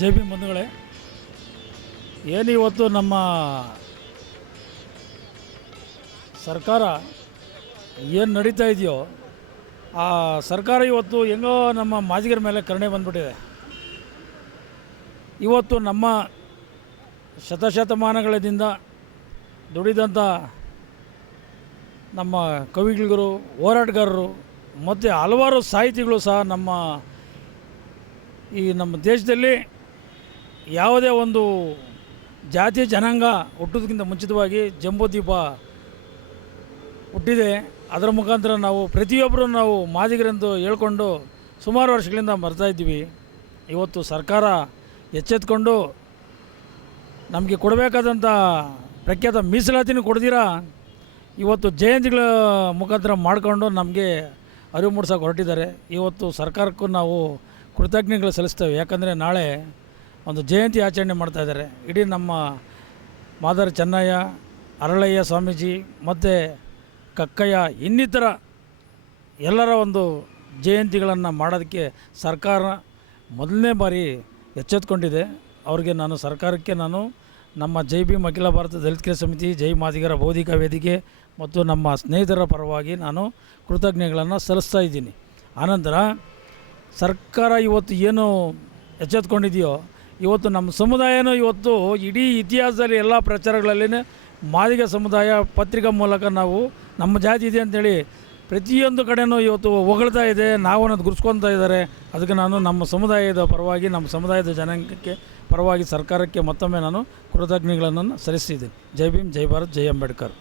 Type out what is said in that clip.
ಜೈ ಭೀಮ್ ಬಂಧುಗಳೇ, ಏನು ಇವತ್ತು ನಮ್ಮ ಸರ್ಕಾರ ಏನು ನಡೀತಾ ಇದೆಯೋ ಆ ಸರ್ಕಾರ ಇವತ್ತು ಹೆಂಗೋ ನಮ್ಮ ಮಾದಿಗರ ಮೇಲೆ ಕರುಣೆ ಬಂದ್ಬಿಟ್ಟಿದೆ. ಇವತ್ತು ನಮ್ಮ ಶತಶತಮಾನಗಳಿಂದ ದುಡಿದಂಥ ನಮ್ಮ ಕವಿಗಳು, ಹೋರಾಟಗಾರರು ಮತ್ತು ಹಲವಾರು ಸಾಹಿತಿಗಳು ಸಹ ನಮ್ಮ ದೇಶದಲ್ಲಿ ಯಾವುದೇ ಒಂದು ಜಾತಿ ಜನಾಂಗ ಹುಟ್ಟೋದಕ್ಕಿಂತ ಮುಂಚಿತವಾಗಿ ಜಂಬೂದ್ವೀಪ ಹುಟ್ಟಿದೆ. ಅದರ ಮುಖಾಂತರ ನಾವು ಪ್ರತಿಯೊಬ್ಬರು ನಾವು ಮಾದಿಗರೆಂದು ಹೇಳ್ಕೊಂಡು ಸುಮಾರು ವರ್ಷಗಳಿಂದ ಮರ್ತಾಯಿದ್ದೀವಿ. ಇವತ್ತು ಸರ್ಕಾರ ಎಚ್ಚೆತ್ಕೊಂಡು ನಮಗೆ ಕೊಡಬೇಕಾದಂಥ ಪ್ರಖ್ಯಾತ ಮೀಸಲಾತಿನೂ ಕೊಡ್ದಿರ ಇವತ್ತು ಜಯಂತಿಗಳ ಮುಖಾಂತರ ಮಾಡಿಕೊಂಡು ನಮಗೆ ಅರಿವು ಮೂಡಿಸೋಕೆ ಹೊರಟಿದ್ದಾರೆ. ಇವತ್ತು ಸರ್ಕಾರಕ್ಕೂ ನಾವು ಕೃತಜ್ಞತೆಗಳು ಸಲ್ಲಿಸ್ತೇವೆ. ಯಾಕಂದರೆ ನಾಳೆ ಒಂದು ಜಯಂತಿ ಆಚರಣೆ ಮಾಡ್ತಾಯಿದ್ದಾರೆ. ಇಡೀ ನಮ್ಮ ಮಾದಾರ ಚೆನ್ನಯ್ಯ, ಅರಳಯ್ಯ ಸ್ವಾಮೀಜಿ ಮತ್ತು ಕಕ್ಕಯ್ಯ ಇನ್ನಿತರ ಎಲ್ಲರ ಒಂದು ಜಯಂತಿಗಳನ್ನು ಮಾಡೋದಕ್ಕೆ ಸರ್ಕಾರ ಮೊದಲನೇ ಬಾರಿ ಎಚ್ಚೆತ್ಕೊಂಡಿದೆ. ಅವ್ರಿಗೆ ನಾನು ಸರ್ಕಾರಕ್ಕೆ ನಮ್ಮ ಜೈ ಭೀಮ್ ಅಖಿಲ ಭಾರತ ದಲಿತ ಕ್ರಿಯಾ ಸಮಿತಿ, ಜೈ ಮಾದಿಗರ ಬೌದ್ಧಿಕ ವೇದಿಕೆ ಮತ್ತು ನಮ್ಮ ಸ್ನೇಹಿತರ ಪರವಾಗಿ ನಾನು ಕೃತಜ್ಞತೆಗಳನ್ನು ಸಲ್ಲಿಸ್ತಾ ಇದ್ದೀನಿ. ಆನಂತರ ಸರ್ಕಾರ ಇವತ್ತು ಏನು ಎಚ್ಚೆತ್ಕೊಂಡಿದೆಯೋ ಇವತ್ತು ನಮ್ಮ ಸಮುದಾಯನೂ ಇವತ್ತು ಇಡೀ ಇತಿಹಾಸದಲ್ಲಿ ಎಲ್ಲ ಪ್ರಚಾರಗಳಲ್ಲಿ ಮಾದಿಗ ಸಮುದಾಯ ಪತ್ರಿಕಾ ಮೂಲಕ ನಾವು ನಮ್ಮ ಜಾತಿ ಇದೆ ಅಂಥೇಳಿ ಪ್ರತಿಯೊಂದು ಕಡೆಯೂ ಇವತ್ತು ಹೊಗಳ್ತಾ ಇದೆ, ನಾವು ಅನ್ನೋದು ಗುರುಸ್ಕೊತಾ ಇದ್ದಾರೆ. ಅದಕ್ಕೆ ನಾನು ನಮ್ಮ ಸಮುದಾಯದ ಪರವಾಗಿ, ನಮ್ಮ ಸಮುದಾಯದ ಜನಾಂಗಕ್ಕೆ ಪರವಾಗಿ ಸರ್ಕಾರಕ್ಕೆ ಮತ್ತೊಮ್ಮೆ ನಾನು ಕೃತಜ್ಞತೆಗಳನ್ನು ಸಲ್ಲಿಸಿದ್ದೀನಿ. ಜೈ ಭೀಮ್, ಜೈ ಭಾರತ್, ಜೈ ಅಂಬೇಡ್ಕರ್.